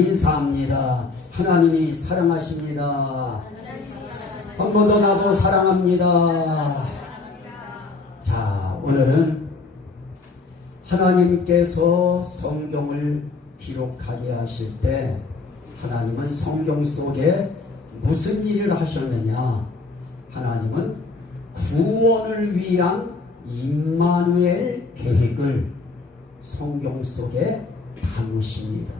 인사합니다. 하나님이 사랑하십니다. 한 번 더 나도 사랑합니다. 자, 오늘은 하나님께서 성경을 기록하게 하실 때 하나님은 성경 속에 무슨 일을 하셨느냐? 하나님은 구원을 위한 임마누엘 계획을 성경 속에 담으십니다.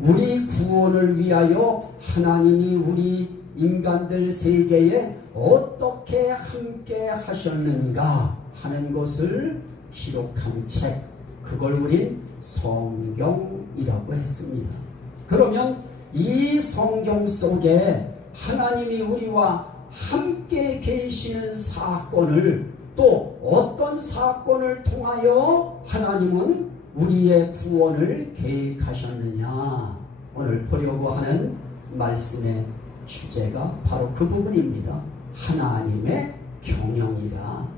우리 구원을 위하여 하나님이 우리 인간들 세계에 어떻게 함께 하셨는가 하는 것을 기록한 책, 그걸 우린 성경이라고 했습니다. 그러면 이 성경 속에 하나님이 우리와 함께 계시는 사건을, 또 어떤 사건을 통하여 하나님은 우리의 구원을 계획하셨느냐, 오늘 보려고 하는 말씀의 주제가 바로 그 부분입니다. 하나님의 경영이라.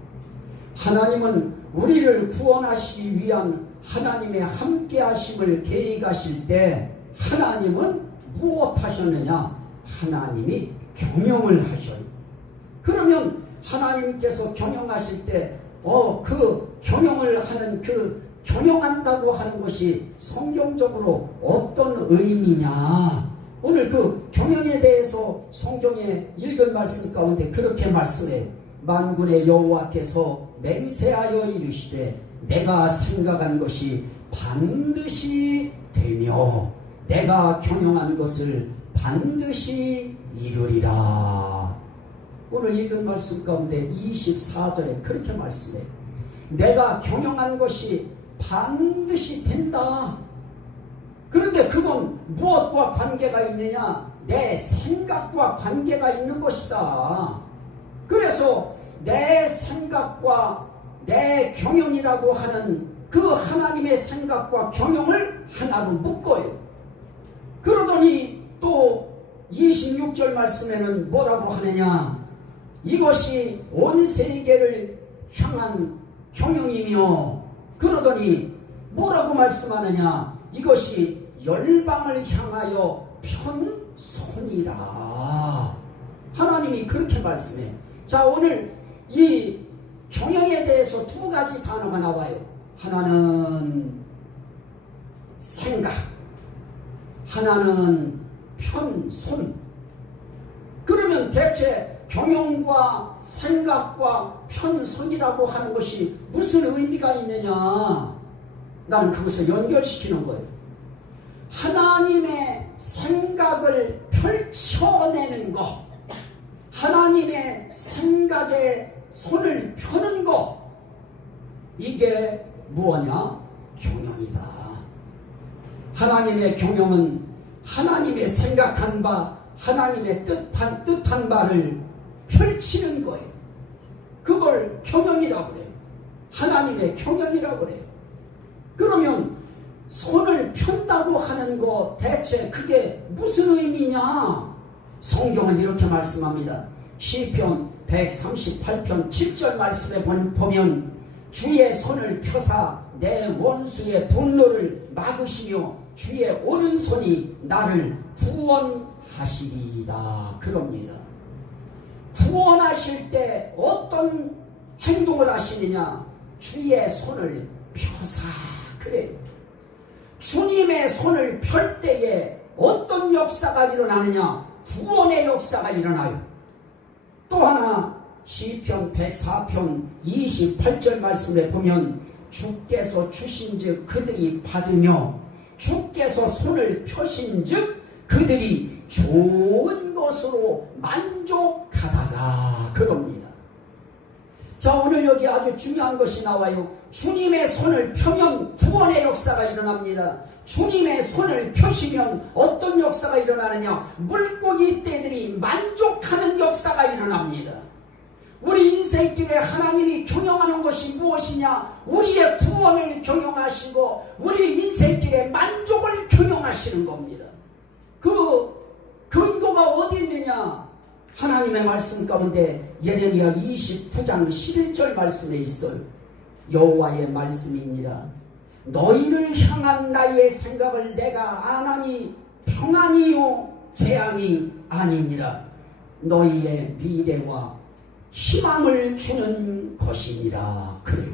하나님은 우리를 구원하시기 위한 하나님의 함께하심을 계획하실 때 하나님은 무엇 하셨느냐? 하나님이 경영을 하셔요. 그러면 하나님께서 경영하실 때 그 경영을 하는, 그 경영한다고 하는 것이 성경적으로 어떤 의미냐? 오늘 그 경영에 대해서 성경에 읽은 말씀 가운데 그렇게 말씀해요. 만군의 여호와께서 맹세하여 이르시되 내가 생각한 것이 반드시 되며 내가 경영한 것을 반드시 이루리라. 오늘 읽은 말씀 가운데 24절에 그렇게 말씀해요. 내가 경영한 것이 반드시 된다. 그런데 그건 무엇과 관계가 있느냐? 내 생각과 관계가 있는 것이다. 그래서 내 생각과 내 경영이라고 하는 그 하나님의 생각과 경영을 하나로 묶어요. 그러더니 또 26절 말씀에는 뭐라고 하느냐? 이것이 온 세계를 향한 경영이며, 그러더니 뭐라고 말씀하느냐? 이것이 열방을 향하여 편손이라. 하나님이 그렇게 말씀해요. 자, 오늘 이 경영에 대해서 두 가지 단어가 나와요. 하나는 생각, 하나는 편손. 그러면 대체 경영과 생각과 편손이라고 하는 것이 무슨 의미가 있느냐? 나는 그것을 연결시키는 거예요. 하나님의 생각을 펼쳐내는 것, 하나님의 생각에 손을 펴는 것, 이게 무엇이냐? 경영이다. 하나님의 경영은 하나님의 생각한 바, 하나님의 뜻한 바를 펼치는 거예요. 그걸 경영이라고 그래요. 하나님의 경영이라고 그래요. 그러면 손을 편다고 하는 거 대체 그게 무슨 의미냐? 성경은 이렇게 말씀합니다. 시편 138편 7절 말씀에 보면 주의 손을 펴사 내 원수의 분노를 막으시며 주의 오른손이 나를 구원하시리이다. 그럽니다. 구원하실 때 어떤 행동을 하시느냐? 주의 손을 펴사. 그래요. 주님의 손을 펼 때에 어떤 역사가 일어나느냐? 구원의 역사가 일어나요. 또 하나 시편 104편 28절 말씀에 보면 주께서 주신즉 그들이 받으며 주께서 손을 펴신즉 그들이 좋은 것으로 만족하다가 그럽니다. 자, 오늘 여기 아주 중요한 것이 나와요. 주님의 손을 펴면 구원의 역사가 일어납니다. 주님의 손을 펴시면 어떤 역사가 일어나느냐? 물고기 떼들이 만족하는 역사가 일어납니다. 우리 인생길에 하나님이 경영하는 것이 무엇이냐? 우리의 구원을 경영하시고 우리 인생길에 만족을 경영하시는 겁니다. 그 근거가 어디 있느냐? 하나님의 말씀 가운데 예레미야 29장 11절 말씀에 있어요. 여호와의 말씀이니라. 너희를 향한 나의 생각을 내가 아나니 평안이요 재앙이 아니니라. 너희의 미래와 희망을 주는 것이니라. 그래요.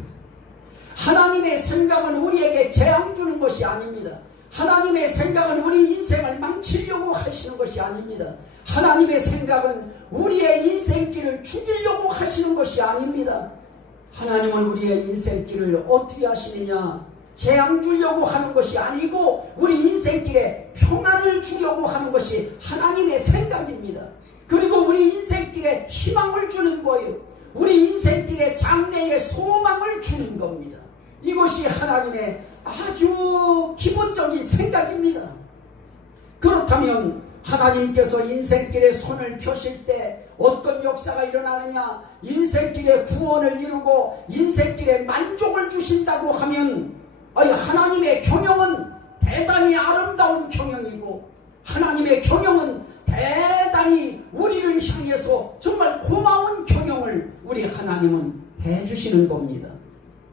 하나님의 생각은 우리에게 재앙 주는 것이 아닙니다. 하나님의 생각은 우리 인생을 망치려고 하시는 것이 아닙니다. 하나님의 생각은 우리의 인생길을 죽이려고 하시는 것이 아닙니다. 하나님은 우리의 인생길을 어떻게 하시느냐? 재앙 주려고 하는 것이 아니고 우리 인생길에 평안을 주려고 하는 것이 하나님의 생각입니다. 그리고 우리 인생길에 희망을 주는 거예요. 우리 인생길에 장래의 소망을 주는 겁니다. 이것이 하나님의 아주 기본적인 생각입니다. 그렇다면 하나님께서 인생길에 손을 펴실 때 어떤 역사가 일어나느냐? 인생길에 구원을 이루고 인생길에 만족을 주신다고 하면 하나님의 경영은 대단히 아름다운 경영이고 하나님의 경영은 대단히 우리를 향해서 정말 고마운 경영을 우리 하나님은 해주시는 겁니다.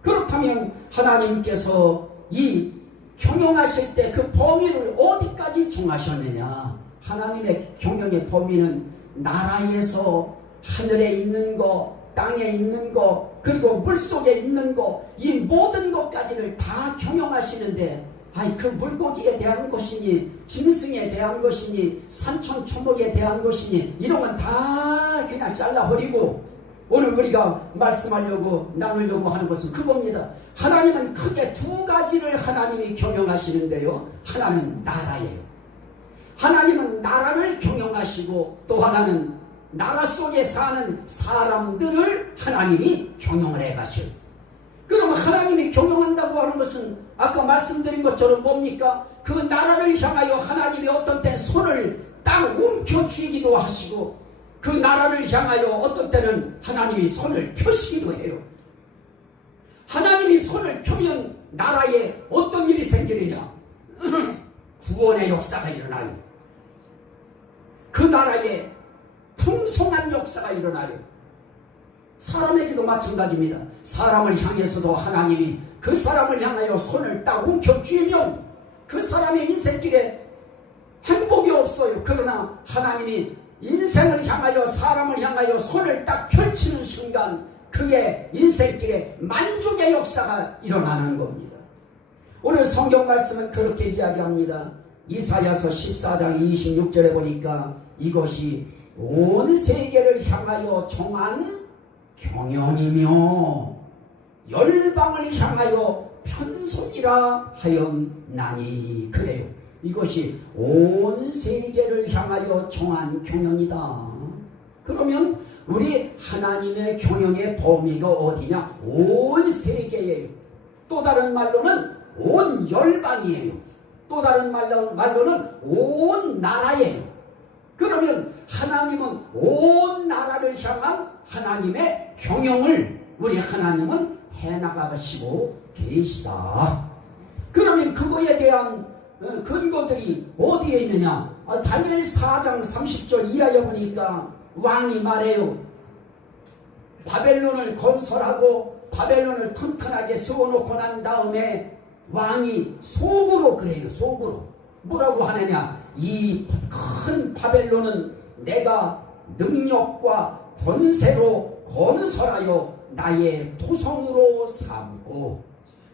그렇다면 하나님께서 이 경영하실 때 그 범위를 어디까지 정하셨느냐? 하나님의 경영의 범위는 나라에서 하늘에 있는 거, 땅에 있는 거, 그리고 물속에 있는 거, 이 모든 것까지를 다 경영하시는데 그 물고기에 대한 것이니 짐승에 대한 것이니 산천초목에 대한 것이니 이런 건 다 그냥 잘라버리고 오늘 우리가 말씀하려고 나누려고 하는 것은 그겁니다. 하나님은 크게 두 가지를 하나님이 경영하시는데요. 하나는 나라예요. 하나님은 나라를 경영하시고 또 하나는 나라 속에 사는 사람들을 하나님이 경영을 해가셔요. 그러면 하나님이 경영한다고 하는 것은 아까 말씀드린 것처럼 뭡니까? 그 나라를 향하여 하나님이 어떤 때 손을 딱 움켜쥐기도 하시고 그 나라를 향하여 어떤 때는 하나님이 손을 펴시기도 해요. 하나님이 손을 펴면 나라에 어떤 일이 생기느냐? 구원의 역사가 일어나요. 그 나라에 풍성한 역사가 일어나요. 사람에게도 마찬가지입니다. 사람을 향해서도 하나님이 그 사람을 향하여 손을 딱 움켜쥐면 그 사람의 인생길에 행복이 없어요. 그러나 하나님이 인생을 향하여 사람을 향하여 손을 딱 펼치는 순간 그의 인생길에 만족의 역사가 일어나는 겁니다. 오늘 성경 말씀은 그렇게 이야기합니다. 이사야서 14장 26절에 보니까 이것이 온 세계를 향하여 정한 경영이며 열방을 향하여 편속이라 하였나니. 그래요. 이것이 온 세계를 향하여 정한 경영이다. 그러면 우리 하나님의 경영의 범위가 어디냐? 온 세계예요. 또 다른 말로는 온 열방이에요. 또 다른 말로는 온 나라예요. 그러면 하나님은 온 나라를 향한 하나님의 경영을 우리 하나님은 해나가시고 계시다. 그러면 그거에 대한 근거들이 어디에 있느냐? 다니엘 4장 30절 이하에 보니까 왕이 말해요. 바벨론을 건설하고 바벨론을 튼튼하게 세워놓고 난 다음에 왕이 속으로 그래요. 속으로 뭐라고 하느냐? 이 큰 바벨론은 내가 능력과 권세로 건설하여 나의 토성으로 삼고.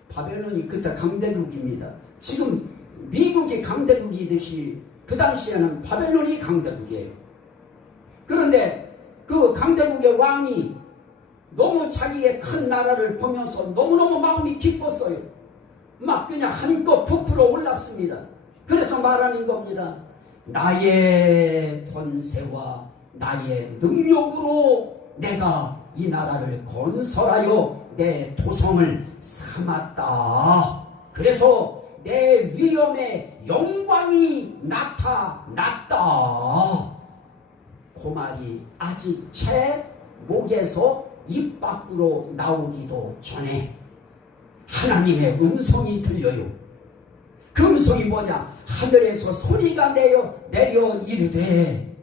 바벨론이 그때 강대국입니다. 지금 미국이 강대국이듯이 그 당시에는 바벨론이 강대국이에요. 그런데 그 강대국의 왕이 너무 자기의 큰 나라를 보면서 너무너무 마음이 기뻤어요. 막 그냥 한껏 부풀어 올랐습니다. 그래서 말하는 겁니다. 나의 권세와 나의 능력으로 내가 이 나라를 건설하여 내 토성을 삼았다. 그래서 내 위엄의 영광이 나타났다. 그 말이 아직 제 목에서 입 밖으로 나오기도 전에 하나님의 음성이 들려요. 그 음성이 뭐냐? 하늘에서 소리가 내려 이르되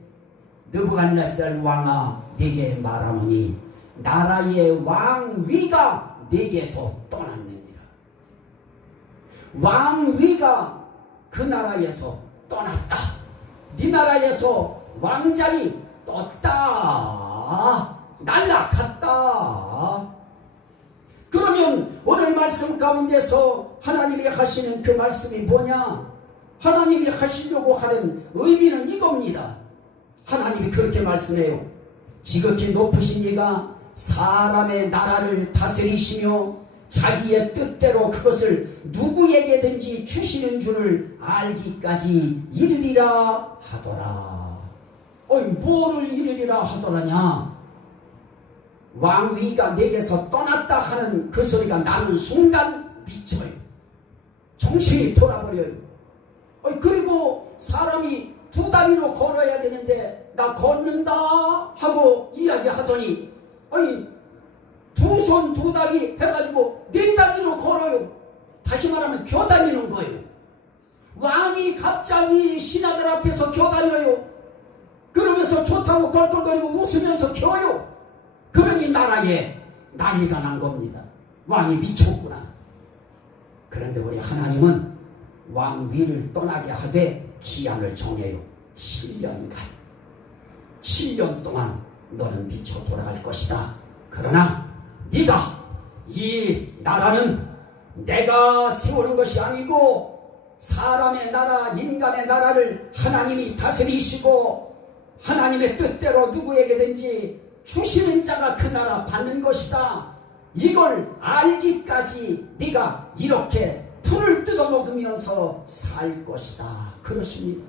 느부갓네살 왕아 네게 말하노니 나라의 왕위가 네게서 떠났느니라. 왕위가 그 나라에서 떠났다. 네 나라에서 왕자리 떴다. 날아갔다. 그러면 오늘 말씀 가운데서 하나님이 하시는 그 말씀이 뭐냐? 하나님이 하시려고 하는 의미는 이겁니다. 하나님이 그렇게 말씀해요. 지극히 높으신 이가 사람의 나라를 다스리시며 자기의 뜻대로 그것을 누구에게든지 주시는 줄을 알기까지 이르리라 하더라. 뭐를 이르리라 하더라냐? 왕위가 내게서 떠났다 하는 그 소리가 나는 순간 미쳐요. 정신이 돌아버려요. 그리고 사람이 두 다리로 걸어야 되는데 나 걷는다 하고 이야기하더니 두 손 두 다리 해가지고 네 다리로 걸어요. 다시 말하면 겨다니는 거예요. 왕이 갑자기 신하들 앞에서 겨다녀요. 그러면서 좋다고 껄껄거리고 웃으면서 겨요. 그러니 나라에 난리가 난 겁니다. 왕이 미쳤구나. 그런데 우리 하나님은 왕위를 떠나게 하되 기한을 정해요. 7년간. 7년 동안 너는 미쳐 돌아갈 것이다. 그러나 네가 이 나라는 내가 세우는 것이 아니고 사람의 나라, 인간의 나라를 하나님이 다스리시고 하나님의 뜻대로 누구에게든지 주시는 자가 그 나라 받는 것이다. 이걸 알기까지 네가 이렇게 풀을 뜯어먹으면서 살 것이다. 그렇습니다.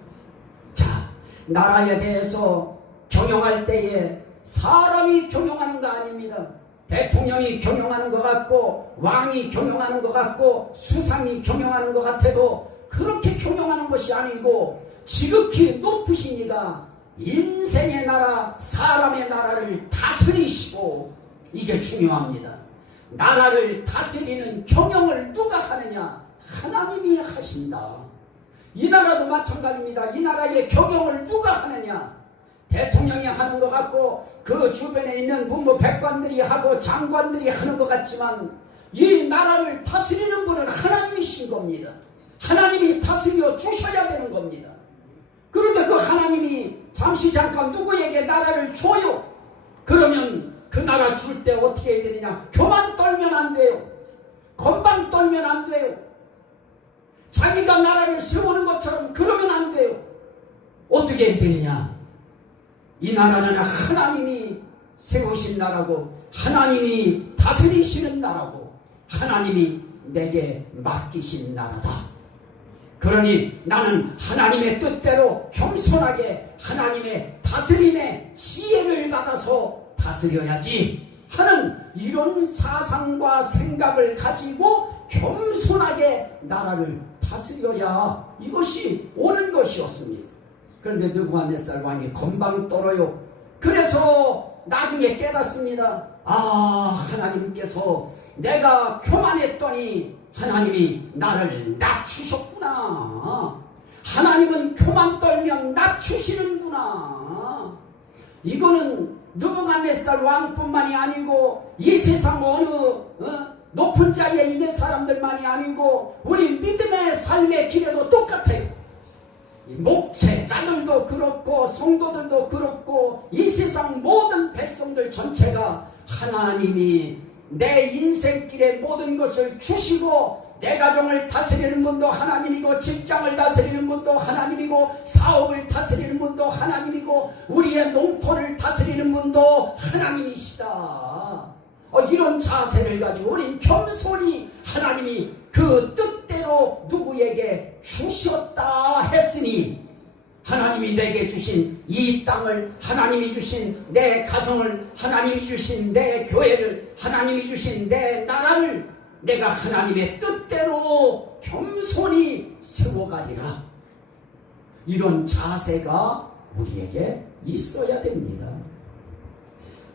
자, 나라에 대해서 경영할 때에 사람이 경영하는 거 아닙니다. 대통령이 경영하는 것 같고 왕이 경영하는 것 같고 수상이 경영하는 것 같아도 그렇게 경영하는 것이 아니고 지극히 높으신 이가 인생의 나라, 사람의 나라를 다스리시고 이게 중요합니다. 나라를 다스리는 경영을 누가 하느냐? 하나님이 하신다. 이 나라도 마찬가지입니다. 이 나라의 경영을 누가 하느냐? 대통령이 하는 것 같고 그 주변에 있는 문무백관들이 하고 장관들이 하는 것 같지만 이 나라를 다스리는 분은 하나님이신 겁니다. 하나님이 다스려 주셔야 되는 겁니다. 그런데 그 하나님이 잠시 잠깐 누구에게 나라를 줘요. 그러면 그 나라 줄 때 어떻게 해야 되느냐? 교만 떨면 안 돼요. 건방 떨면 안 돼요. 자기가 나라를 세우는 것처럼 그러면 안 돼요. 어떻게 해야 되느냐? 이 나라는 하나님이 세우신 나라고 하나님이 다스리시는 나라고 하나님이 내게 맡기신 나라다. 그러니 나는 하나님의 뜻대로 겸손하게 하나님의 다스림의 지혜를 받아서 다스려야지 하는 이런 사상과 생각을 가지고 겸손하게 나라를 다스려야 이것이 옳은 것이었습니다. 그런데 느부갓네살 왕이 건방 떨어요. 그래서 나중에 깨닫습니다. 하나님께서 내가 교만했더니 하나님이 나를 낮추셨구나. 하나님은 교만 떨면 낮추시는구나. 이거는 느부갓네살 왕뿐만이 아니고 이 세상 어느 높은 자리에 있는 사람들만이 아니고 우리 믿음의 삶의 길에도 똑같아요. 목회자들도 그렇고 성도들도 그렇고 이 세상 모든 백성들 전체가 하나님이 내 인생길의 모든 것을 주시고 내 가정을 다스리는 분도 하나님이고 직장을 다스리는 분도 하나님이고 사업을 다스리는 분도 하나님이고 우리의 농토를 다스리는 분도 하나님이시다. 이런 자세를 가지고 우린 겸손히 하나님이 그 뜻대로 누구에게 주셨다 했으니 하나님이 내게 주신 이 땅을, 하나님이 주신 내 가정을, 하나님이 주신 내 교회를, 하나님이 주신 내 나라를 내가 하나님의 뜻대로 겸손히 세워가리라. 이런 자세가 우리에게 있어야 됩니다.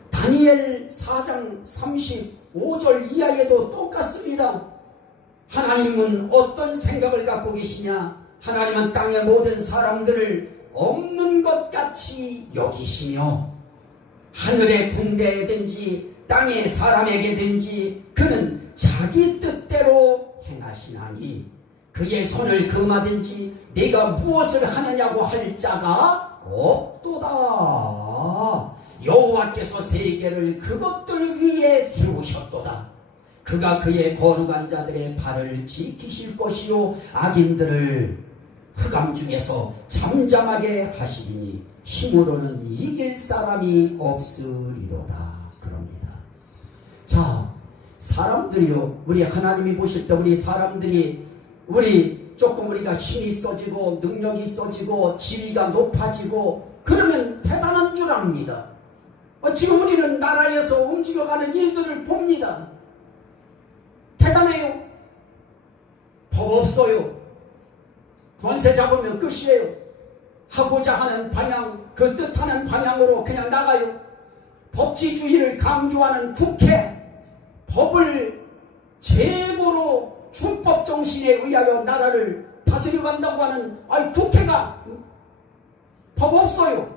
다니엘 4장 35절 이하에도 똑같습니다. 하나님은 어떤 생각을 갖고 계시냐? 하나님은 땅의 모든 사람들을 없는 것 같이 여기시며 하늘의 군대든지 땅의 사람에게든지 그는 자기 뜻대로 행하시나니 그의 손을 금하든지 네가 무엇을 하느냐고 할 자가 없도다. 여호와께서 세계를 그것들 위에 세우셨도다. 그가 그의 거룩한 자들의 발을 지키실 것이요 악인들을 흑암 중에서 잠잠하게 하시리니 힘으로는 이길 사람이 없으리로다. 그럽니다. 자, 사람들이요, 우리 하나님이 보실 때 우리 사람들이 조금 우리가 힘이 써지고 능력이 써지고 지위가 높아지고 그러면 대단한 줄 압니다. 지금 우리는 나라에서 움직여가는 일들을 봅니다. 대단해요. 법 없어요. 권세 잡으면 끝이에요. 하고자 하는 방향, 그 뜻하는 방향으로 그냥 나가요. 법치주의를 강조하는 국회, 법을 최고로 준법 정신에 의하여 나라를 다스려 간다고 하는 국회가 법 없어요.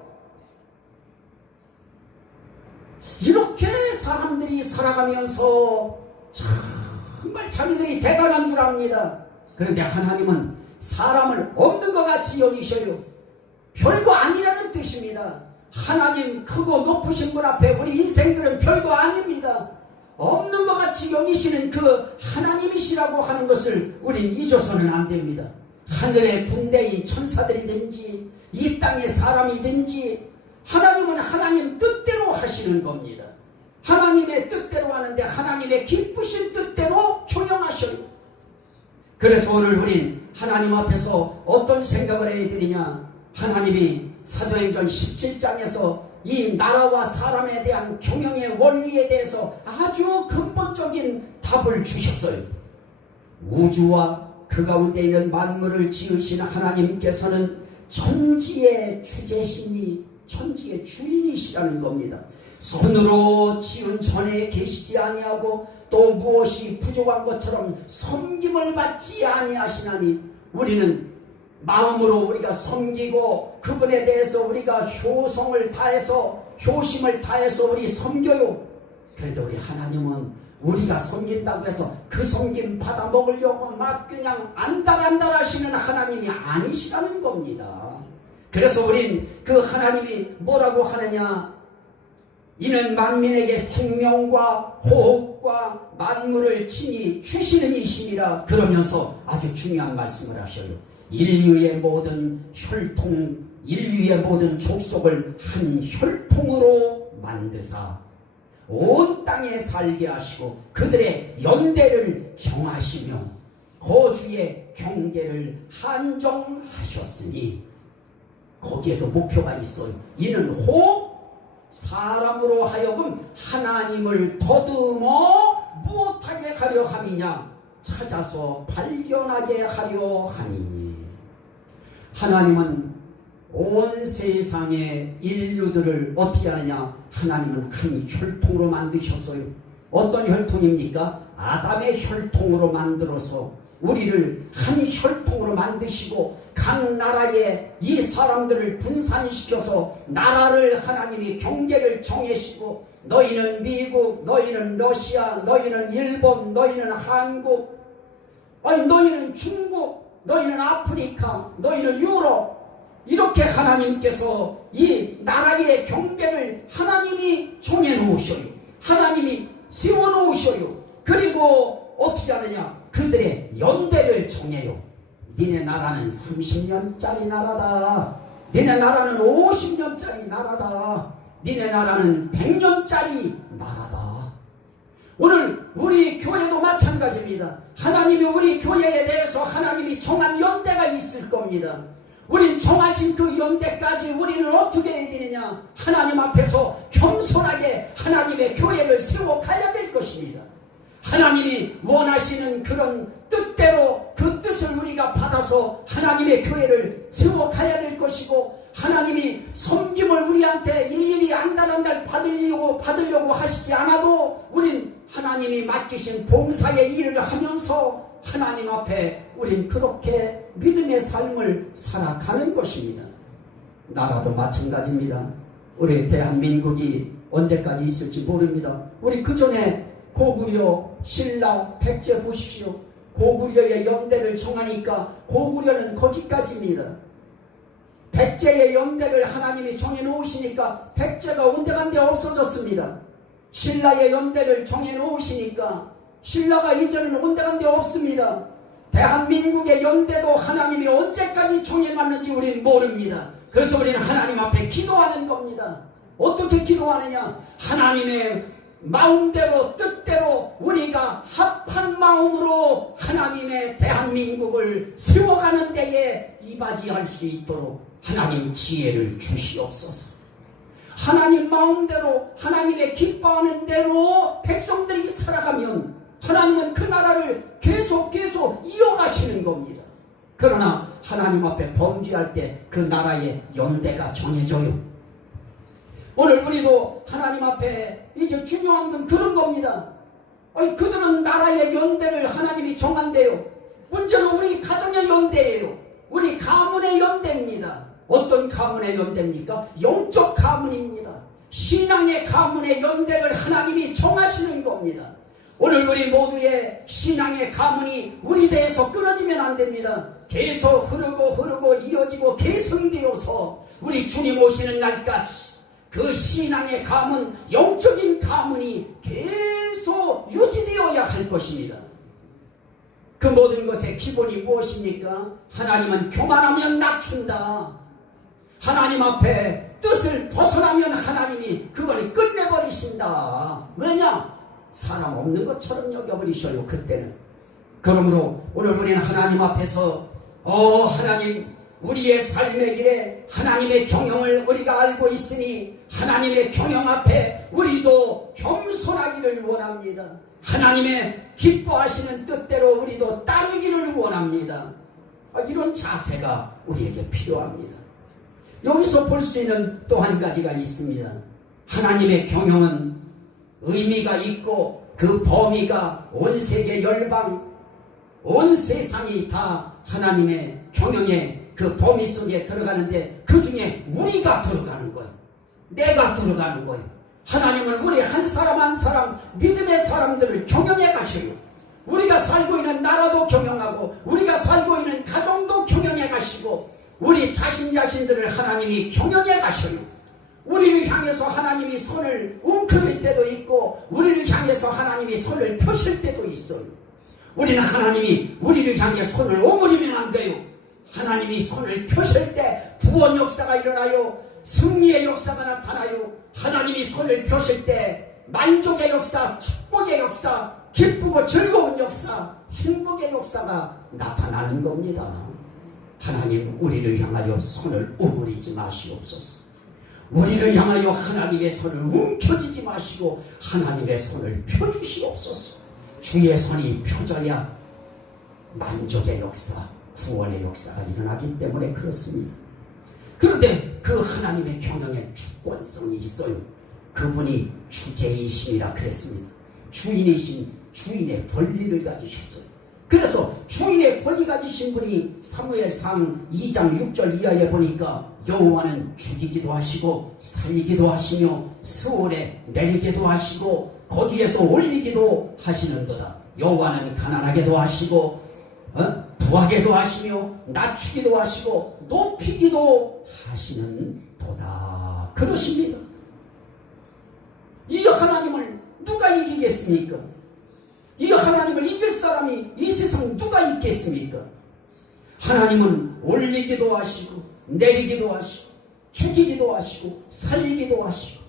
이렇게 사람들이 살아가면서 정말 자기들이 대단한 줄 압니다. 그런데 하나님은 사람을 없는 것 같이 여기셔요. 별거 아니라는 뜻입니다. 하나님 크고 높으신 분 앞에 우리 인생들은 별거 아닙니다. 없는 것 같이 여기시는 그 하나님이시라고 하는 것을 우린 잊어서는 안 됩니다. 하늘의 군대인 천사들이든지 이 땅의 사람이든지 하나님은 하나님 뜻대로 하시는 겁니다. 하나님의 뜻대로 하는데 하나님의 기쁘신 뜻대로 경영하셔요. 그래서 오늘 우린 하나님 앞에서 어떤 생각을 해야 되느냐. 하나님이 사도행전 17장에서 이 나라와 사람에 대한 경영의 원리에 대해서 아주 근본적인 답을 주셨어요. 우주와 그 가운데 있는 만물을 지으신 하나님께서는 천지의 주제시니 천지의 주인이시라는 겁니다. 손으로 지은 전에 계시지 아니하고 또 무엇이 부족한 것처럼 섬김을 받지 아니하시나니 우리는 마음으로 우리가 섬기고 그분에 대해서 우리가 효성을 다해서 효심을 다해서 우리 섬겨요. 그래도 우리 하나님은 우리가 섬긴다고 해서 그 섬김 받아 먹으려고 막 그냥 안달안달 하시는 하나님이 아니시라는 겁니다. 그래서 우린 그 하나님이 뭐라고 하느냐. 이는 만민에게 생명과 호흡과 만물을 친히 주시는 이심이라. 그러면서 아주 중요한 말씀을 하셔요. 인류의 모든 혈통, 인류의 모든 족속을 한 혈통으로 만드사 온 땅에 살게 하시고 그들의 연대를 정하시며 거주의 경계를 한정하셨으니 거기에도 목표가 있어요. 이는 혹 사람으로 하여금 하나님을 더듬어 무엇하게 하려 함이냐. 찾아서 발견하게 하려 함이니. 하나님은 온 세상의 인류들을 어떻게 하느냐. 하나님은 한 혈통으로 만드셨어요. 어떤 혈통입니까? 아담의 혈통으로 만들어서 우리를 한 혈통으로 만드시고 각 나라의 이 사람들을 분산시켜서 나라를 하나님이 경계를 정해시고 너희는 미국, 너희는 러시아, 너희는 일본, 너희는 한국, 너희는 중국, 너희는 아프리카, 너희는 유럽. 이렇게 하나님께서 이 나라의 경계를 하나님이 정해놓으셔요. 하나님이 세워놓으셔요. 그리고 어떻게 하느냐. 그들의 연대를 정해요. 니네 나라는 30년짜리 나라다. 니네 나라는 50년짜리 나라다. 니네 나라는 100년짜리 나라다. 오늘 우리 교회도 마찬가지입니다. 하나님이 우리 교회에 대해서 하나님이 정한 연대가 있을 겁니다. 우린 정하신 그 연대까지 우리는 어떻게 해야 되느냐. 하나님 앞에서 겸손하게 하나님의 교회를 세워가야 될 것입니다. 하나님이 원하시는 그런 뜻대로 그 뜻을 우리가 받아서 하나님의 교회를 세워가야 될 것이고, 하나님이 섬김을 우리한테 일일이 안달안달 받으려고 하시지 않아도 우린 하나님이 맡기신 봉사의 일을 하면서 하나님 앞에 우린 그렇게 믿음의 삶을 살아가는 것입니다. 나라도 마찬가지입니다. 우리 대한민국이 언제까지 있을지 모릅니다. 우리 그전에 고구려, 신라, 백제 보십시오. 고구려의 연대를 정하니까 고구려는 거기까지입니다. 백제의 연대를 하나님이 정해놓으시니까 백제가 온데간데 없어졌습니다. 신라의 연대를 정해놓으시니까 신라가 이제는 온데간데 없습니다. 대한민국의 연대도 하나님이 언제까지 정해놨는지 우리는 모릅니다. 그래서 우리는 하나님 앞에 기도하는 겁니다. 어떻게 기도하느냐? 하나님의 마음대로 뜻대로 우리가 합한 마음으로 하나님의 대한민국을 세워가는 데에 이바지할 수 있도록 하나님 지혜를 주시옵소서. 하나님 마음대로 하나님의 기뻐하는 대로 백성들이 살아가면 하나님은 그 나라를 계속 이어가시는 겁니다. 그러나 하나님 앞에 범죄할 때 그 나라의 연대가 정해져요. 오늘 우리도 하나님 앞에 이제 중요한 건 그런 겁니다. 그들은 나라의 연대를 하나님이 정한대요. 문제는 우리 가정의 연대예요. 우리 가문의 연대입니다. 어떤 가문의 연대입니까? 영적 가문입니다. 신앙의 가문의 연대를 하나님이 정하시는 겁니다. 오늘 우리 모두의 신앙의 가문이 우리 대에서 끊어지면 안 됩니다. 계속 흐르고 이어지고 계승되어서 우리 주님 오시는 날까지 그 신앙의 가문, 영적인 가문이 계속 유지되어야 할 것입니다. 그 모든 것의 기본이 무엇입니까? 하나님은 교만하면 낮춘다. 하나님 앞에 뜻을 벗어나면 하나님이 그걸 끝내버리신다. 왜냐? 사람 없는 것처럼 여겨버리셔요. 그때는. 그러므로 오늘 우리는 하나님 앞에서 하나님, 우리의 삶의 길에 하나님의 경영을 우리가 알고 있으니 하나님의 경영 앞에 우리도 겸손하기를 원합니다. 하나님의 기뻐하시는 뜻대로 우리도 따르기를 원합니다. 이런 자세가 우리에게 필요합니다. 여기서 볼 수 있는 또 한 가지가 있습니다. 하나님의 경영은 의미가 있고 그 범위가 온 세계 열방, 온 세상이 다 하나님의 경영의 그 범위 속에 들어가는데 그 중에 우리가 들어가는 거예요. 내가 들어가는 거예요. 하나님은 우리 한 사람 한 사람 믿음의 사람들을 경영해 가시고 우리가 살고 있는 나라도 경영하고 우리가 살고 있는 가정도 경영해 가시고 우리 자신들을 하나님이 경영해 가셔요. 우리를 향해서 하나님이 손을 웅크릴 때도 있고 우리를 향해서 하나님이 손을 펴실 때도 있어요. 우리는 하나님이 우리를 향해 손을 오므리면 안 돼요. 하나님이 손을 펴실 때 구원 역사가 일어나요. 승리의 역사가 나타나요. 하나님이 손을 펴실 때 만족의 역사, 축복의 역사, 기쁘고 즐거운 역사, 행복의 역사가 나타나는 겁니다. 하나님 우리를 향하여 손을 오므리지 마시옵소서. 우리를 향하여 하나님의 손을 움켜쥐지 마시고 하나님의 손을 펴주시옵소서. 주의 손이 펴져야 만족의 역사, 구원의 역사가 일어나기 때문에 그렇습니다. 그런데 그 하나님의 경영에 주권성이 있어요. 그분이 주제이신이라 그랬습니다. 주인이신 주인의 권리를 가지셨어요. 그래서 주인의 권리 가지신 분이 사무엘상 2장 6절 이하에 보니까 여호와는 죽이기도 하시고 살리기도 하시며 스올에 내리기도 하시고 거기에서 올리기도 하시는도다. 여호와는 가난하게도 하시고 부하게도 하시며 낮추기도 하시고 높이기도 하시는 도다. 그러십니다. 이 하나님을 누가 이기겠습니까? 이 하나님을 이길 사람이 이 세상 누가 있겠습니까? 하나님은 올리기도 하시고 내리기도 하시고 죽이기도 하시고 살리기도 하시고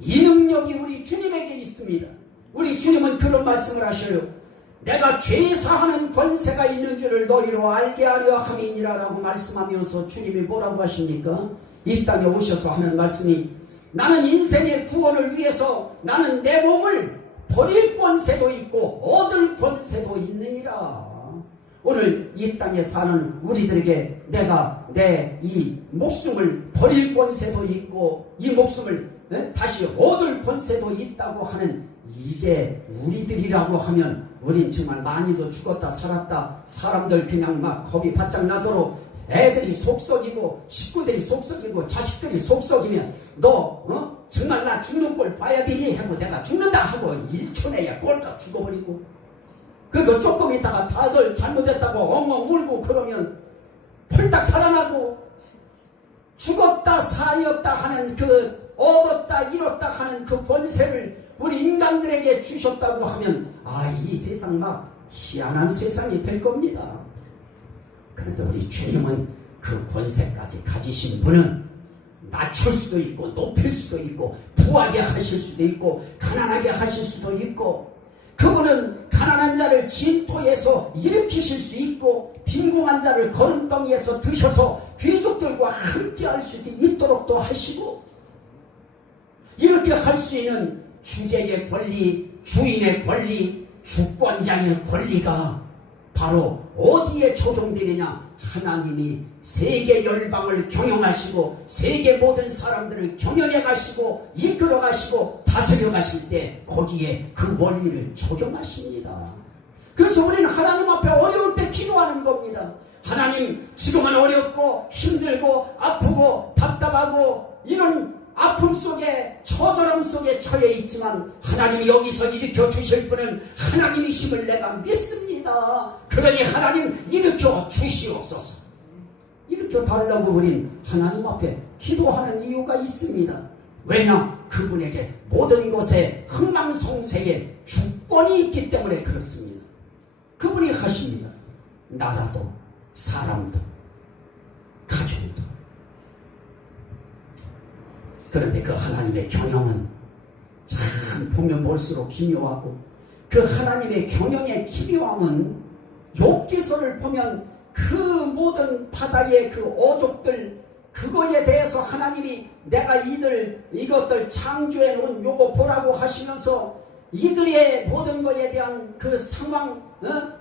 이 능력이 우리 주님에게 있습니다. 우리 주님은 그런 말씀을 하셔요. 내가 죄 사하는 권세가 있는 줄을 너희로 알게 하려 함이니라 라고 말씀하면서 주님이 뭐라고 하십니까? 이 땅에 오셔서 하는 말씀이 나는 인생의 구원을 위해서 나는 내 몸을 버릴 권세도 있고 얻을 권세도 있느니라. 오늘 이 땅에 사는 우리들에게 내가 내 이 목숨을 버릴 권세도 있고 이 목숨을 다시 얻을 권세도 있다고 하는 이게 우리들이라고 하면 우린 정말 많이도 죽었다 살았다 사람들 그냥 막 겁이 바짝 나도록 애들이 속썩이고 식구들이 속썩이고 자식들이 속썩이면 너 정말 나 죽는 꼴 봐야 되니 하고 내가 죽는다 하고 1초 내에 꼴딱 죽어버리고 그리고 조금 있다가 다들 잘못했다고 엉엉 울고 그러면 펄딱 살아나고 죽었다 살렸다 하는 그 얻었다 잃었다 하는 그 권세를 우리 인간들에게 주셨다고 하면 이 세상 막 희한한 세상이 될 겁니다. 그런데 우리 주님은 그 권세까지 가지신 분은 낮출 수도 있고 높일 수도 있고 부하게 하실 수도 있고 가난하게 하실 수도 있고 그분은 가난한 자를 진토에서 일으키실 수 있고 빈궁한 자를 거름덩이에서 드셔서 귀족들과 함께 할 수도 있도록도 하시고 이렇게 할 수 있는 주제의 권리, 주인의 권리, 주권자의 권리가 바로 어디에 적용되느냐? 하나님이 세계 열방을 경영하시고 세계 모든 사람들을 경영해 가시고 이끌어 가시고 다스려 가실 때 거기에 그 원리를 적용하십니다. 그래서 우리는 하나님 앞에 어려울 때 기도하는 겁니다. 하나님, 지금은 어렵고 힘들고 아프고 답답하고 이런 아픔 속에 처절함 속에 처해 있지만 하나님이 여기서 일으켜 주실 분은 하나님이심을 내가 믿습니다. 그러니 하나님 일으켜 주시옵소서. 일으켜 달라고 우린 하나님 앞에 기도하는 이유가 있습니다. 왜냐? 그분에게 모든 것에 흥망성쇠의 주권이 있기 때문에 그렇습니다. 그분이 하십니다. 나라도 사람도 가족도. 그런데 그 하나님의 경영은 참 보면 볼수록 기묘하고 그 하나님의 경영의 기묘함은 욥기서를 보면 그 모든 바다의 그 어족들 그거에 대해서 하나님이 내가 이것들 창조해 놓은 요거 보라고 하시면서 이들의 모든 것에 대한 그 상황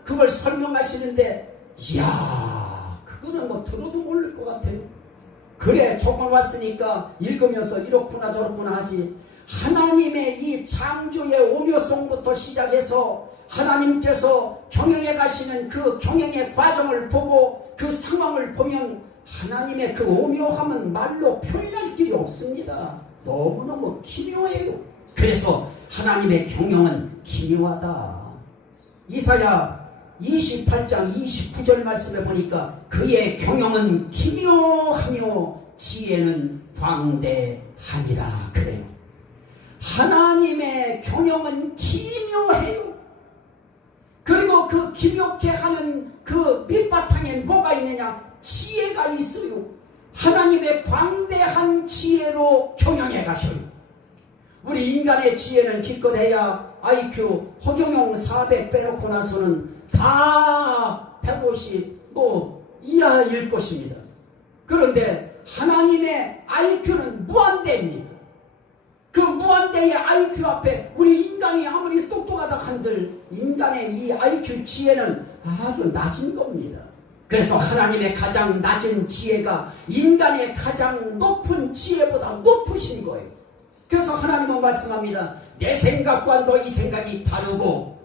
그걸 설명하시는데 이야 그거는 뭐 들어도 모를 것 같아요. 그래 조금 왔으니까 읽으면서 이렇구나 저렇구나 하지 하나님의 이 창조의 오묘성부터 시작해서 하나님께서 경영해 가시는 그 경영의 과정을 보고 그 상황을 보면 하나님의 그 오묘함은 말로 표현할 길이 없습니다. 너무너무 기묘해요. 그래서 하나님의 경영은 기묘하다. 이사야 28장 29절 말씀에 보니까 그의 경영은 기묘하며 지혜는 광대하니라 그래요. 하나님의 경영은 기묘해요. 그리고 그 기묘케 하는 그 밑바탕에 뭐가 있느냐? 지혜가 있어요. 하나님의 광대한 지혜로 경영해 가셔요. 우리 인간의 지혜는 기껏해야 IQ 허경영 400 빼놓고 나서는 다 150 이하일 것입니다. 그런데 하나님의 IQ는 무한대입니다. 그 무한대의 IQ 앞에 우리 인간이 아무리 똑똑하다 한들 인간의 이 IQ 지혜는 아주 낮은 겁니다. 그래서 하나님의 가장 낮은 지혜가 인간의 가장 높은 지혜보다 높으신 거예요. 그래서 하나님은 말씀합니다. 내 생각과 너희 생각이 다르고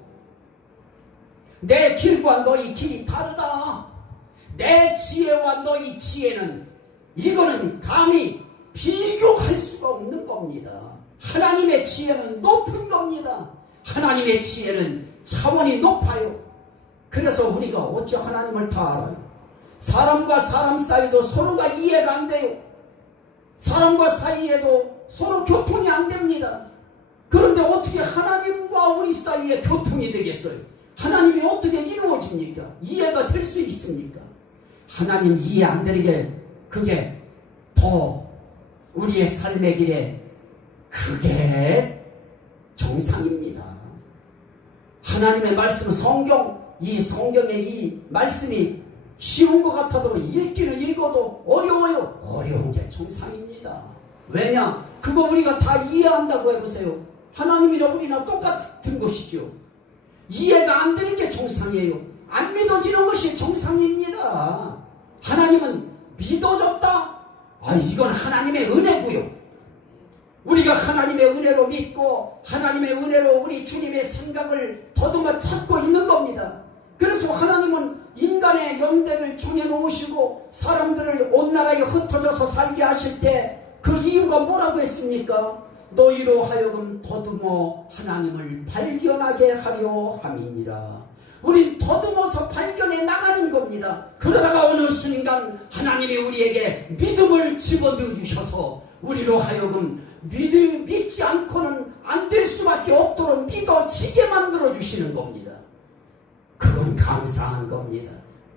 내 길과 너희 길이 다르다. 내 지혜와 너희 지혜는 이거는 감히 비교할 수가 없는 겁니다. 하나님의 지혜는 높은 겁니다. 하나님의 지혜는 차원이 높아요. 그래서 우리가 어찌 하나님을 다 알아요? 사람과 사람 사이도 서로가 이해가 안 돼요. 사람과 사이에도 서로 교통이 안 됩니다. 그런데 어떻게 하나님과 우리 사이에 교통이 되겠어요? 하나님이 어떻게 이루어집니까? 이해가 될 수 있습니까? 하나님 이해 안 되는 게 그게 더 우리의 삶의 길에 그게 정상입니다. 하나님의 말씀 이 성경의 이 말씀이 쉬운 것 같아도 읽기는 읽어도 어려워요. 어려운 게 정상입니다. 왜냐? 그거 우리가 다 이해한다고 해보세요. 하나님이나 우리나 똑같은 것이죠. 이해가 안 되는 게 정상이에요. 안 믿어지는 것이 정상입니다. 하나님은 믿어졌다? 이건 하나님의 은혜고요. 우리가 하나님의 은혜로 믿고 하나님의 은혜로 우리 주님의 생각을 더듬어 찾고 있는 겁니다. 그래서 하나님은 인간의 연대를 정해놓으시고 사람들을 온 나라에 흩어져서 살게 하실 때 그 이유가 뭐라고 했습니까? 너희로 하여금 더듬어 하나님을 발견하게 하려 함이니라. 우린 더듬어서 발견해 나가는 겁니다. 그러다가 어느 순간 하나님이 우리에게 믿음을 집어넣어 주셔서 우리로 하여금 믿지 않고는 안 될 수밖에 없도록 믿어지게 만들어 주시는 겁니다. 그건 감사한 겁니다.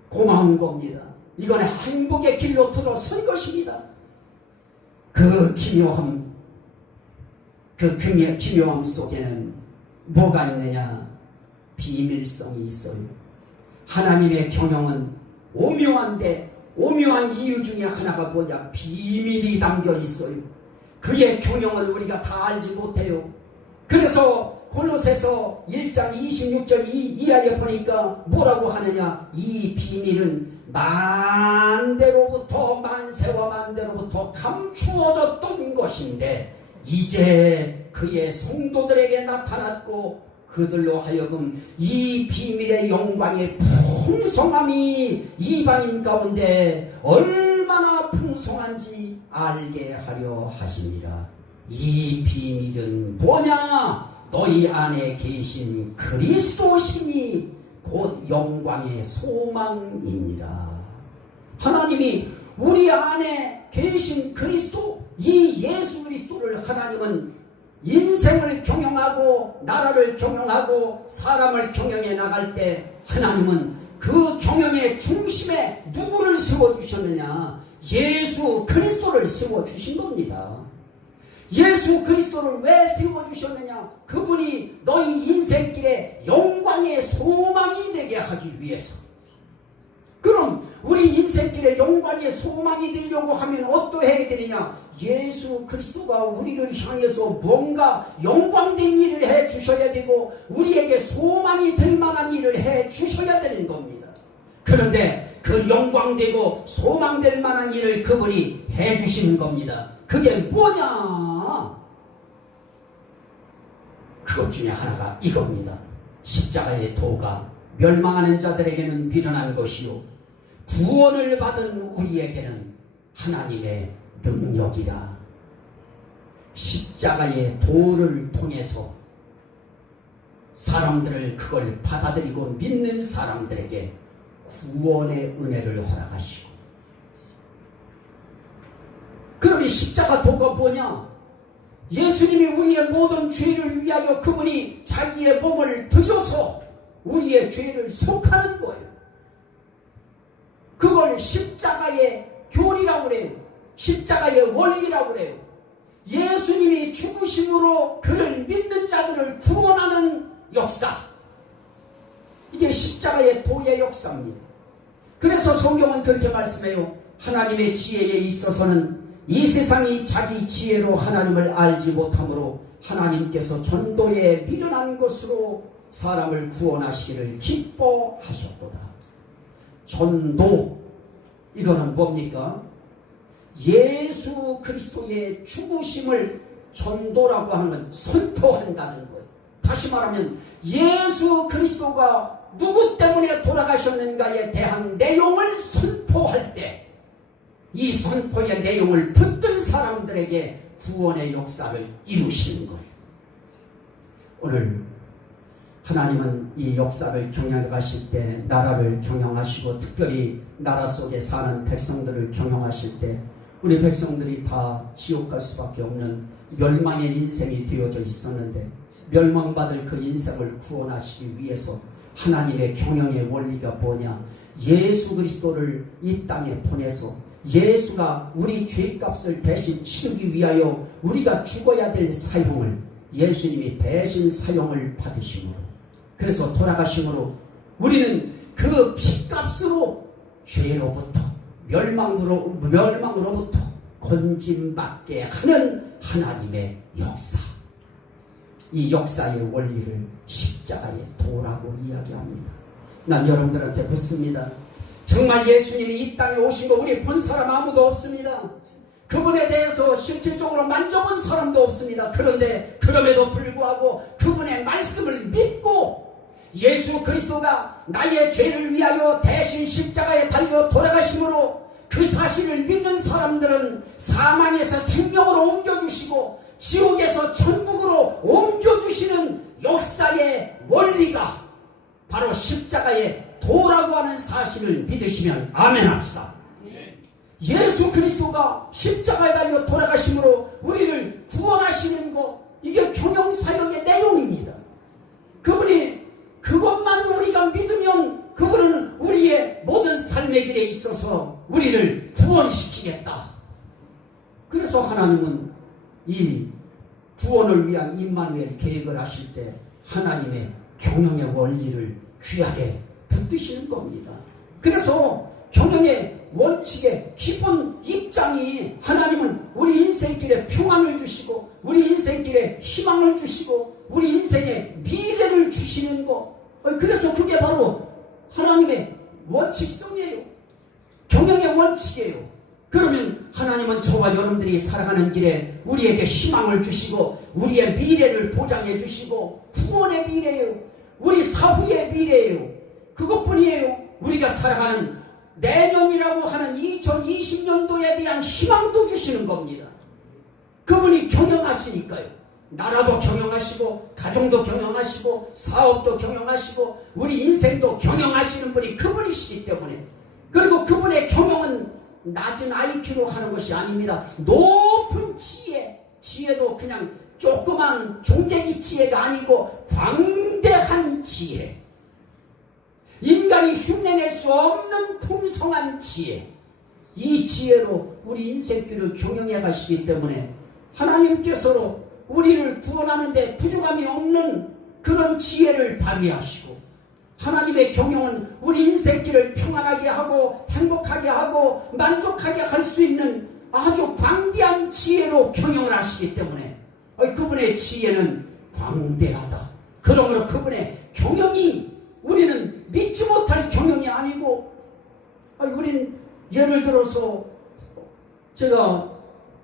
고마운 겁니다. 이건 행복의 길로 들어선 것입니다. 그 기묘함 속에는 뭐가 있느냐? 비밀성이 있어요. 하나님의 경영은 오묘한데 오묘한 이유 중에 하나가 뭐냐? 비밀이 담겨 있어요. 그의 경영을 우리가 다 알지 못해요. 그래서 골로새서 1장 26절 이하에 보니까 뭐라고 하느냐? 이 비밀은 만대로부터 만세와 만대로부터 감추어졌던 것인데 이제 그의 성도들에게 나타났고 그들로 하여금 이 비밀의 영광의 풍성함이 이방인 가운데 얼마나 풍성한지 알게 하려 하시니라. 이 비밀은 뭐냐? 너희 안에 계신 그리스도시니 곧 영광의 소망이니라. 하나님이 우리 안에 계신 그리스도, 이 예수 그리스도를 하나님은 인생을 경영하고 나라를 경영하고 사람을 경영해 나갈 때 하나님은 그 경영의 중심에 누구를 세워주셨느냐? 예수 그리스도를 세워주신 겁니다. 예수 그리스도를 왜 세워주셨느냐? 그분이 너희 인생길에 영광의 소망이 되게 하기 위해서. 그럼 우리 인생길에 영광의 소망이 되려고 하면 어떠해야 되느냐? 예수 그리스도가 우리를 향해서 뭔가 영광된 일을 해 주셔야 되고 우리에게 소망이 될 만한 일을 해 주셔야 되는 겁니다. 그런데 그 영광되고 소망될 만한 일을 그분이 해 주시는 겁니다. 그게 뭐냐? 그것 중에 하나가 이겁니다. 십자가의 도가 멸망하는 자들에게는 미련한 것이요 구원을 받은 우리에게는 하나님의 능력이라. 십자가의 도를 통해서 사람들을 그걸 받아들이고 믿는 사람들에게 구원의 은혜를 허락하시고. 그럼 이 십자가 도가 뭐냐? 예수님이 우리의 모든 죄를 위하여 그분이 자기의 몸을 들여서 우리의 죄를 속하는 거예요. 그걸 십자가의 교리라고 그래요. 십자가의 원리라고 그래요. 예수님이 죽으심으로 그를 믿는 자들을 구원하는 역사. 이게 십자가의 도의 역사입니다. 그래서 성경은 그렇게 말씀해요. 하나님의 지혜에 있어서는 이 세상이 자기 지혜로 하나님을 알지 못하므로 하나님께서 전도에 미련한 것으로 사람을 구원하시기를 기뻐하셨도다. 전도, 이거는 뭡니까? 예수 그리스도의 죽으심을 전도라고 하는 건 선포한다는 거예요. 다시 말하면 예수 그리스도가 누구 때문에 돌아가셨는가에 대한 내용을 선포할 때 이 선포의 내용을 듣던 사람들에게 구원의 역사를 이루시는 거예요. 오늘 하나님은 이 역사를 경영해 가실 때 나라를 경영하시고 특별히 나라 속에 사는 백성들을 경영하실 때 우리 백성들이 다 지옥 갈 수밖에 없는 멸망의 인생이 되어져 있었는데 멸망받을 그 인생을 구원하시기 위해서 하나님의 경영의 원리가 뭐냐? 예수 그리스도를 이 땅에 보내서 예수가 우리 죄값을 대신 치르기 위하여 우리가 죽어야 될 사형을 예수님이 대신 사형을 받으심으로, 그래서 돌아가심으로 우리는 그 피값으로 죄로부터 멸망으로부터 건짐받게 하는 하나님의 역사. 이 역사의 원리를 십자가의 도라고 이야기합니다. 난 여러분들한테 묻습니다. 정말 예수님이 이 땅에 오신 거 우리 본 사람 아무도 없습니다. 그분에 대해서 실질적으로 만져본 사람도 없습니다. 그런데 그럼에도 불구하고 그분의 말씀을 믿고 예수 그리스도가 나의 죄를 위하여 대신 십자가에 달려 돌아가심으로 그 사실을 믿는 사람들은 사망에서 생명으로 옮겨주시고 지옥에서 천국으로 옮겨주시는 역사의 원리가 바로 십자가의 도라고 하는 사실을 믿으시면 아멘 합시다. 예수 그리스도가 십자가에 달려 돌아가심으로 우리를 구원하시는 것, 이게 경영사역의 내용입니다. 그분이 그것만 우리가 믿으면 그분은 우리의 모든 삶의 길에 있어서 우리를 구원시키겠다. 그래서 하나님은 이 구원을 위한 임마누엘 계획을 하실 때 하나님의 경영의 원리를 귀하게 붙드시는 겁니다. 그래서 경영의 원칙의 기본 입장이 하나님은 우리 인생길에 평안을 주시고 우리 인생길에 희망을 주시고 우리 인생에 미래를 주시는 것, 그래서 그게 바로 하나님의 원칙성이에요. 경영의 원칙이에요. 그러면 하나님은 저와 여러분들이 살아가는 길에 우리에게 희망을 주시고 우리의 미래를 보장해 주시고 구원의 미래예요. 우리 사후의 미래예요. 그것뿐이에요. 우리가 살아가는 내년이라고 하는 2020년도에 대한 희망도 주시는 겁니다. 그분이 경영하시니까요. 나라도 경영하시고 가정도 경영하시고 사업도 경영하시고 우리 인생도 경영하시는 분이 그분이시기 때문에, 그리고 그분의 경영은 낮은 IQ로 하는 것이 아닙니다. 높은 지혜도 그냥 조그만 종재기 지혜가 아니고 광대한 지혜, 인간이 흉내낼 수 없는 풍성한 지혜, 이 지혜로 우리 인생길을 경영해 가시기 때문에 하나님께서로 우리를 구원하는데 부족함이 없는 그런 지혜를 발휘하시고, 하나님의 경영은 우리 인생길을 평안하게 하고 행복하게 하고 만족하게 할 수 있는 아주 광대한 지혜로 경영을 하시기 때문에 그분의 지혜는 광대하다. 그러므로 그분의 경영이 우리는 믿지 못할 경영이 아니고, 우리는 예를 들어서 제가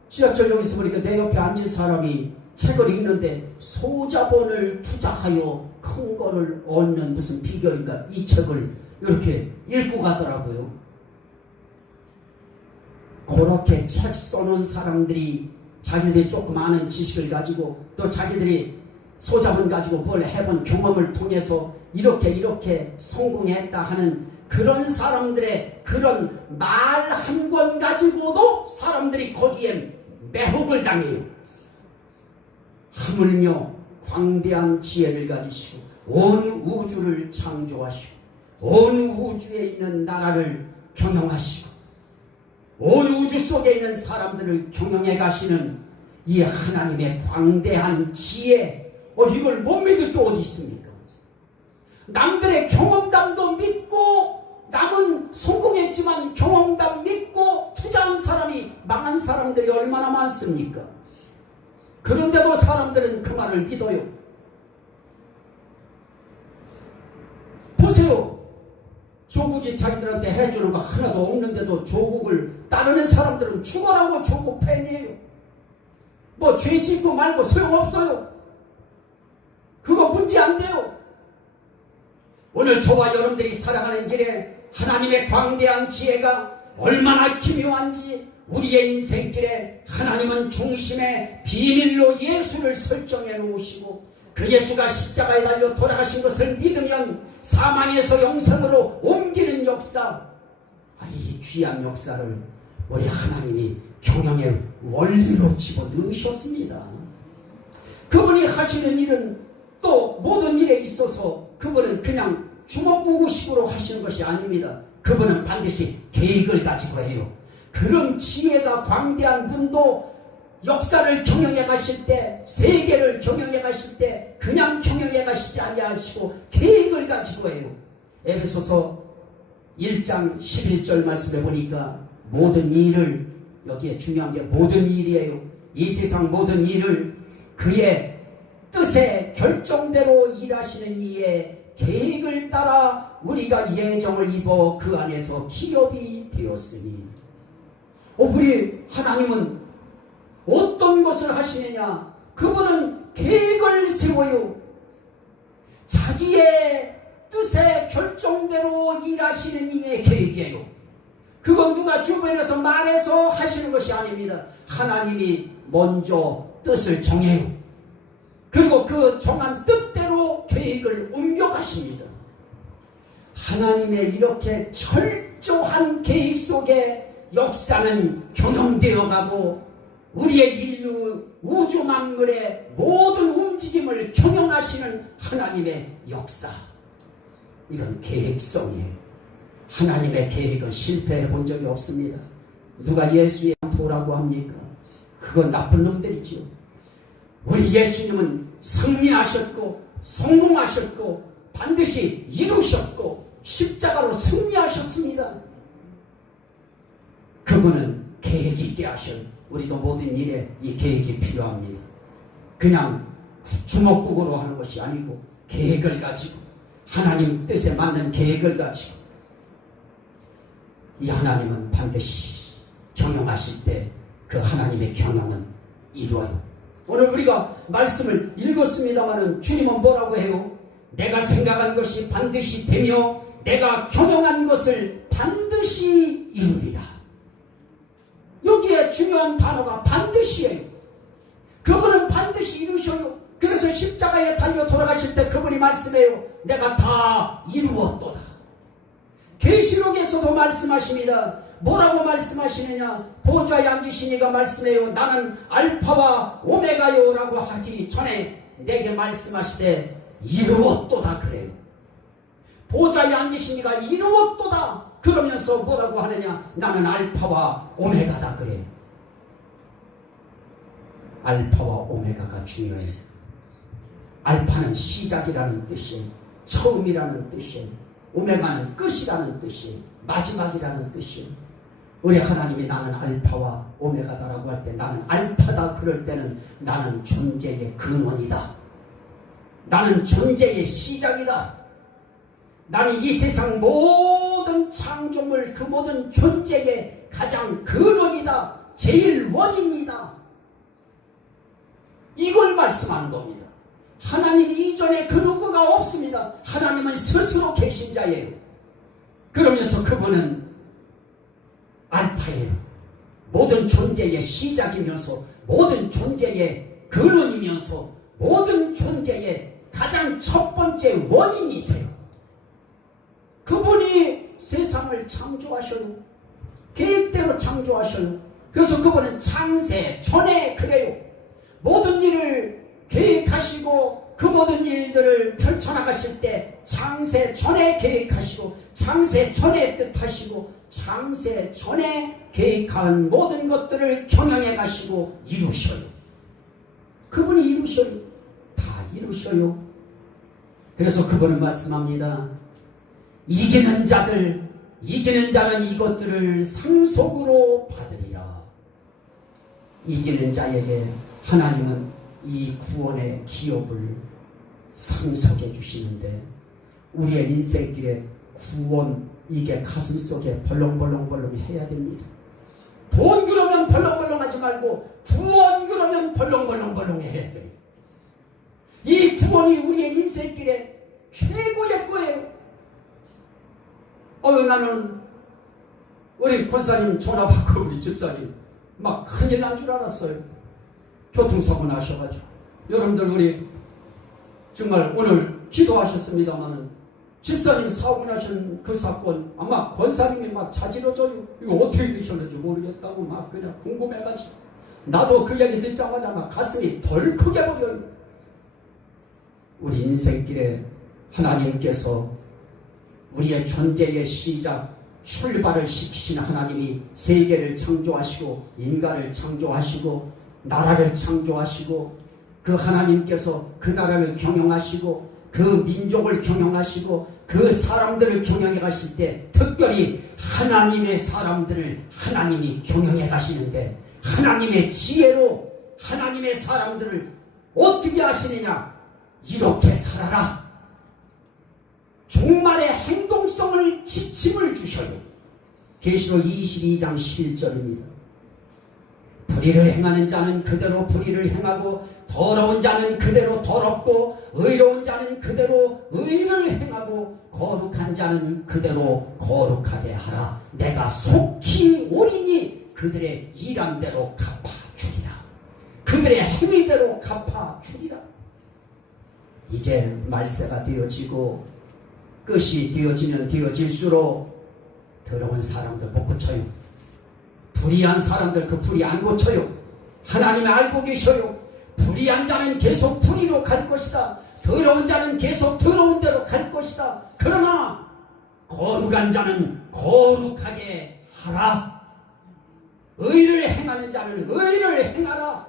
지하철역에서 보니까 내 옆에 앉은 사람이 책을 읽는데 소자본을 투자하여 큰 거를 얻는 무슨 비결인가, 이 책을 이렇게 읽고 가더라고요. 그렇게 책 써놓은 사람들이 자기들이 조금 아는 지식을 가지고 또 자기들이 소자본 가지고 뭘 해본 경험을 통해서 이렇게 성공했다 하는 그런 사람들의 그런 말 한 권 가지고도 사람들이 거기에 매혹을 당해요. 하물며 광대한 지혜를 가지시고 온 우주를 창조하시고 온 우주에 있는 나라를 경영하시고 온 우주 속에 있는 사람들을 경영해 가시는 이 하나님의 광대한 지혜, 이걸 못 믿을 또 어디 있습니까? 남들의 경험담도 믿고, 남은 성공했지만 경험담 믿고 투자한 사람이 망한 사람들이 얼마나 많습니까? 그런데도 사람들은 그 말을 믿어요. 보세요. 조국이 자기들한테 해주는 거 하나도 없는데도 조국을 따르는 사람들은 죽어라고 조국 팬이에요. 뭐 죄 짓고 말고 소용없어요. 그거 문제 안 돼요. 오늘 저와 여러분들이 살아가는 길에 하나님의 광대한 지혜가 얼마나 기묘한지, 우리의 인생길에 하나님은 중심에 비밀로 예수를 설정해 놓으시고 그 예수가 십자가에 달려 돌아가신 것을 믿으면 사망에서 영생으로 옮기는 역사, 이 귀한 역사를 우리 하나님이 경영의 원리로 집어넣으셨습니다. 그분이 하시는 일은 또 모든 일에 있어서 그분은 그냥 주먹구구식으로 하시는 것이 아닙니다. 그분은 반드시 계획을 가지고 해요. 그런 지혜가 광대한 분도 역사를 경영해 가실 때, 세계를 경영해 가실 때 그냥 경영해 가시지 아니하시고 계획을 가지고 해요. 에베소서 1장 11절 말씀에 보니까 모든 일을, 여기에 중요한 게 모든 일이에요. 이 세상 모든 일을 그의 뜻의 결정대로 일하시는 이의 계획을 따라 우리가 예정을 입어 그 안에서 기업이 되었으니, 우리 하나님은 어떤 것을 하시느냐? 그분은 계획을 세워요. 자기의 뜻의 결정대로 일하시는 이의 계획이에요. 그건 누가 주변에서 말해서 하시는 것이 아닙니다. 하나님이 먼저 뜻을 정해요. 그리고 그 정한 뜻대로 계획을 옮겨가십니다. 하나님의 이렇게 철저한 계획 속에 역사는 경영되어 가고 우리의 인류 우주 만물의 모든 움직임을 경영하시는 하나님의 역사, 이건 계획성이에요. 하나님의 계획은 실패해 본 적이 없습니다. 누가 예수의 도라고 합니까? 그건 나쁜 놈들이지요. 우리 예수님은 승리하셨고 성공하셨고 반드시 이루셨고 십자가로 승리하셨습니다. 그분은 계획 있게 하신, 우리도 모든 일에 이 계획이 필요합니다. 그냥 주먹국으로 하는 것이 아니고 계획을 가지고 하나님 뜻에 맞는 계획을 가지고, 이 하나님은 반드시 경영하실 때 그 하나님의 경영은 이루어요. 오늘 우리가 말씀을 읽었습니다마는 주님은 뭐라고 해요? 내가 생각한 것이 반드시 되며 내가 경영한 것을 반드시 이루리라. 여기에 중요한 단어가 반드시예요. 그분은 반드시 이루셔요. 그래서 십자가에 달려 돌아가실 때 그분이 말씀해요. 내가 다 이루었도다. 계시록에서도 말씀하십니다. 뭐라고 말씀하시느냐? 보좌에 앉으시니가 말씀해요. 나는 알파와 오메가요 라고 하기 전에 내게 말씀하시되 이루었도다 그래요. 보좌에 앉으시니가 이루었도다 그러면서 뭐라고 하느냐? 나는 알파와 오메가다 그래요. 알파와 오메가가 중요해요. 알파는 시작이라는 뜻이에요. 처음이라는 뜻이에요. 오메가는 끝이라는 뜻이에요. 마지막이라는 뜻이에요. 우리 하나님이 나는 알파와 오메가다라고 할 때, 나는 알파다 그럴 때는 나는 존재의 근원이다. 나는 존재의 시작이다. 나는 이 세상 모든 창조물, 그 모든 존재의 가장 근원이다. 제일 원인이다. 이걸 말씀하는 겁니다. 하나님 이전에 그 누구가 없습니다. 하나님은 스스로 계신 자예요. 그러면서 그분은 알파예요. 모든 존재의 시작이면서 모든 존재의 근원이면서 모든 존재의 가장 첫 번째 원인이세요. 그분이 세상을 창조하셔요. 계획대로 창조하셔요. 그래서 그분은 창세 전에 그래요. 모든 일을 계획하시고 그 모든 일들을 펼쳐나가실 때 창세 전에 계획하시고 창세 전에 뜻하시고 창세 전에 계획한 모든 것들을 경영해 가시고 이루셔요. 그분이 이루셔요. 다 이루셔요. 그래서 그분은 말씀합니다. 이기는 자는 이것들을 상속으로 받으리라. 이기는 자에게 하나님은 이 구원의 기업을 상속해 주시는데, 우리의 인생길에 구원, 이게 가슴속에 벌렁벌렁 해야 됩니다. 돈 그러면 벌렁벌렁 하지 말고 구원 그러면 벌렁벌렁 해야 돼요. 이 구원이 우리의 인생길에 최고의 거예요. 나는 우리 권사님 전화 받고 우리 집사님 막 큰일 난 줄 알았어요. 교통사고 나셔가지고. 여러분들 우리 정말 오늘 기도하셨습니다마는 집사님 사고 나신 그 사건 아마 권사님이 막 자지러져요. 이거 어떻게 되셨는지 모르겠다고 막 그냥 궁금해가지고 나도 그 얘기 듣자마자 막 가슴이 덜 크게 버려요. 우리 인생길에 하나님께서 우리의 존재의 시작, 출발을 시키신 하나님이 세계를 창조하시고 인간을 창조하시고 나라를 창조하시고 그 하나님께서 그 나라를 경영하시고 그 민족을 경영하시고 그 사람들을 경영해 가실 때 특별히 하나님의 사람들을 하나님이 경영해 가시는데, 하나님의 지혜로 하나님의 사람들을 어떻게 하시느냐? 이렇게 살아라. 종말의 행동성을 지침을 주셔요. 계시록 22장 11절입니다. 불의를 행하는 자는 그대로 불의를 행하고 더러운 자는 그대로 더럽고 의로운 자는 그대로 의를 행하고 거룩한 자는 그대로 거룩하게 하라. 내가 속히 오리니 그들의 일한 대로 갚아주리라. 그들의 행위대로 갚아주리라. 이제 말세가 되어지고 끝이 되어지면 되어질수록 더러운 사람들 못 고쳐요. 불의한 사람들 그 불의 안 고쳐요. 하나님이 알고 계셔요. 불의한 자는 계속 불의로 갈 것이다. 더러운 자는 계속 더러운 대로 갈 것이다. 그러나 거룩한 자는 거룩하게 하라. 의를 행하는 자는 의를 행하라.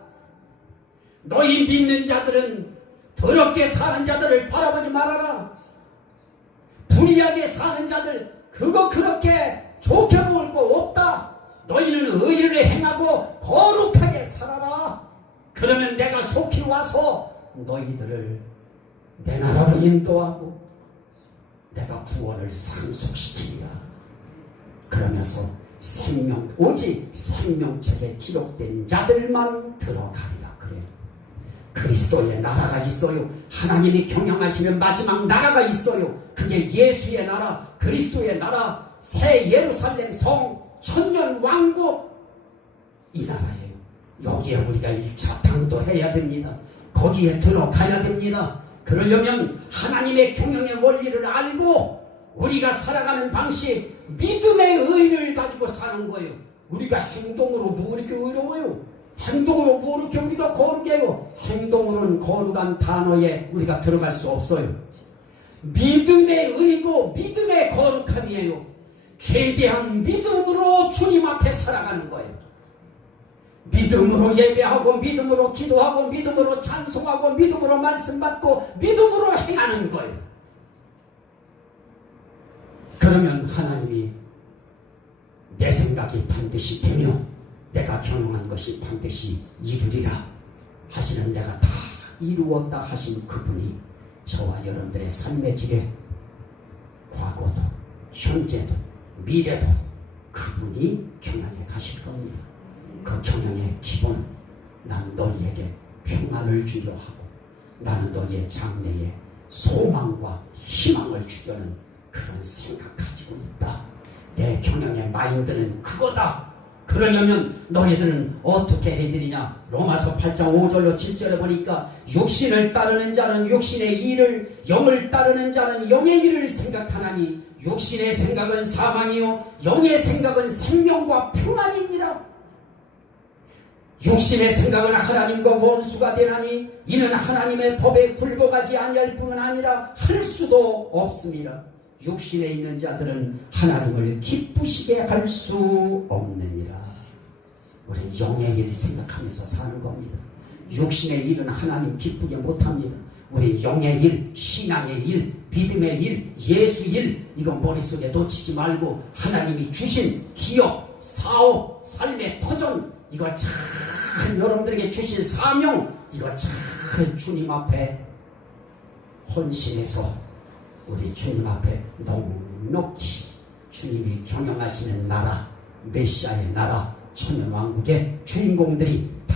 너희 믿는 자들은 더럽게 사는 자들을 바라보지 말아라. 불의하게 사는 자들 그거 그렇게 좋게 볼 거 없다. 너희는 의를 행하고 거룩하게 살아라. 그러면 내가 속히 와서 너희들을 내 나라로 인도하고 내가 구원을 상속시키리라. 그러면서 오직 생명책에 기록된 자들만 들어가리라. 그래요. 그리스도의 나라가 있어요. 하나님이 경영하시는 마지막 나라가 있어요. 그게 예수의 나라, 그리스도의 나라, 새 예루살렘 성, 천년 왕국, 이 나라예요. 여기에 우리가 1차 당도해야 됩니다. 거기에 들어가야 됩니다. 그러려면 하나님의 경영의 원리를 알고 우리가 살아가는 방식, 믿음의 의를 가지고 사는 거예요. 우리가 행동으로 뭐 이렇게 의로워요? 행동으로 뭐 이렇게 우리가 거룩해요? 행동으로는 거룩한 단어에 우리가 들어갈 수 없어요. 믿음의 의고 믿음의 거룩함이에요. 최대한 믿음으로 주님 앞에 살아가는 거예요. 믿음으로 예배하고 믿음으로 기도하고 믿음으로 찬송하고 믿음으로 말씀 받고 믿음으로 행하는 거예요. 그러면 하나님이 내 생각이 반드시 되며 내가 경영한 것이 반드시 이루리라 하시는, 내가 다 이루었다 하신 그분이 저와 여러분들의 삶의 길에 과거도 현재도 미래도 그분이 경영해 가실 겁니다. 그 경영의 기본, 난 너희에게 평안을 주려 하고 나는 너희의 장래에 소망과 희망을 주려는 그런 생각 가지고 있다. 내 경영의 마인드는 그거다. 그러려면 너희들은 어떻게 해드리냐. 로마서 8장 5절로 7절에 보니까 육신을 따르는 자는 육신의 일을, 영을 따르는 자는 영의 일을 생각하나니 육신의 생각은 사망이요 영의 생각은 생명과 평안이니라. 육신의 생각은 하나님과 원수가 되나니 이는 하나님의 법에 굴복하지 아니할 뿐만 아니라 할 수도 없습니다. 육신에 있는 자들은 하나님을 기쁘시게 할 수 없느니라. 우리는 영의 일 생각하면서 사는 겁니다. 육신의 일은 하나님 기쁘게 못합니다. 우리 영의 일, 신앙의 일, 믿음의 일, 예수 일, 이거 머릿속에 놓치지 말고 하나님이 주신 기업, 사업, 삶의 터전, 이거 잘 여러분들에게 주신 사명, 이거 잘 주님 앞에 헌신해서 우리 주님 앞에 넉넉히 주님이 경영하시는 나라, 메시아의 나라, 천년왕국의 주인공들이 다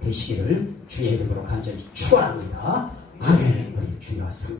되시기를 주의 이름으로 간절히 축원합니다. 아멘. 우리 주여 상